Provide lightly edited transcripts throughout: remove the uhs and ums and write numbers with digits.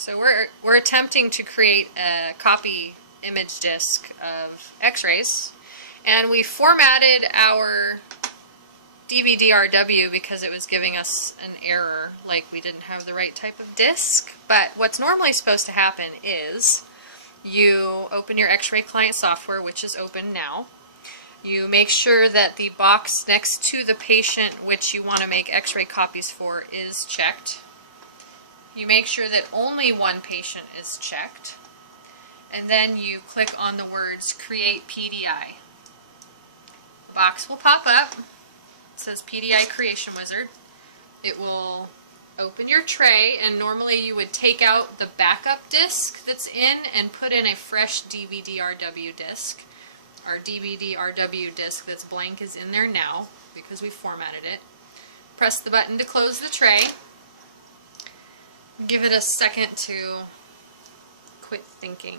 So we're attempting to create a copy image disk of X-rays, and we formatted our DVD-RW because it was giving us an error, like we didn't have the right type of disk. But what's normally supposed to happen is you open your X-ray client software, which is open now. You make sure that the box next to the patient which you want to make X-ray copies for is checked. You make sure that only one patient is checked, and then you click on the words Create PDI. The box will pop up. It says PDI Creation Wizard. It will open your tray, and normally you would take out the backup disk that's in and put in a fresh DVD-RW disk. Our DVD-RW disk that's blank is in there now because we formatted it. Press the button to close the tray. Give it a second to quit thinking.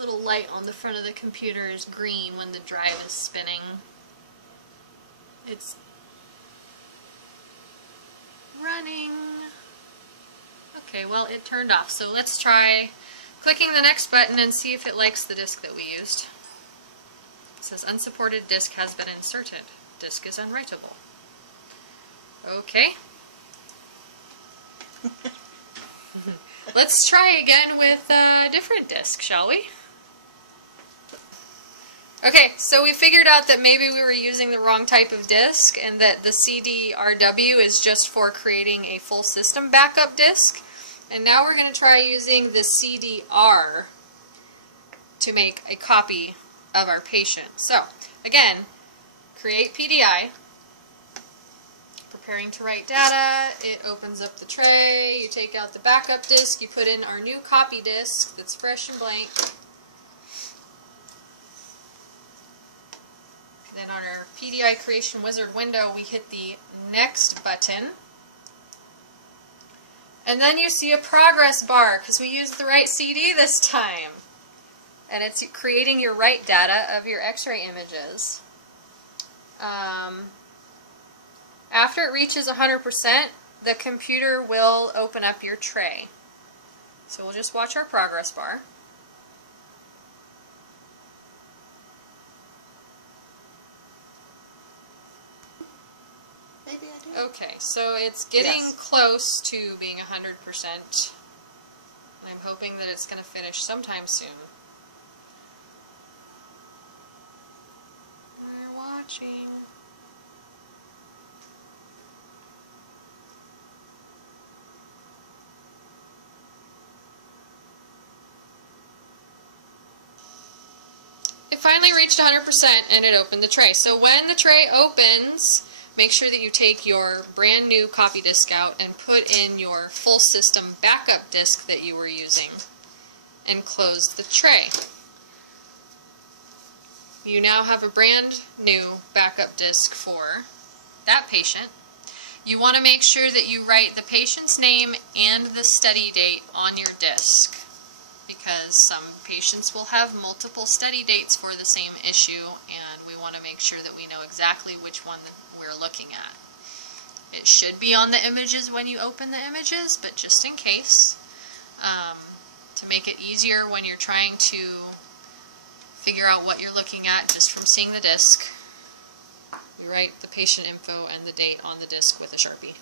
Little light on the front of the computer is green when the drive is spinning. It's running. Okay, well, it turned off. So let's try clicking the next button and see if it likes the disk that we used. It says unsupported disk has been inserted. Disk is unwritable. Okay. Let's try again with a different disk, shall we? Okay, so we figured out that maybe we were using the wrong type of disk, and that the CD-RW is just for creating a full system backup disk. And now we're going to try using the CD-R to make a copy of our patient. So, again, create PDI. Preparing to write data. It opens up the tray. You take out the backup disk. You put in our new copy disk that's fresh and blank. Then on our PDI Creation Wizard window, we hit the Next button. And then you see a progress bar because we used the right CD this time. And it's creating your write data of your X-ray images. After it reaches 100%, the computer will open up your tray. So we'll just watch our progress bar. Maybe I do. Okay, so it's getting close to being 100%. I'm hoping that it's going to finish sometime soon. We're watching. It finally reached 100% and it opened the tray. So when the tray opens, make sure that you take your brand new copy disk out and put in your full system backup disk that you were using and close the tray. You now have a brand new backup disk for that patient. You want to make sure that you write the patient's name and the study date on your disk, because some patients will have multiple study dates for the same issue, and we want to make sure that we know exactly which one that we're looking at. It should be on the images when you open the images, but just in case, to make it easier when you're trying to figure out what you're looking at just from seeing the disk, you write the patient info and the date on the disk with a Sharpie.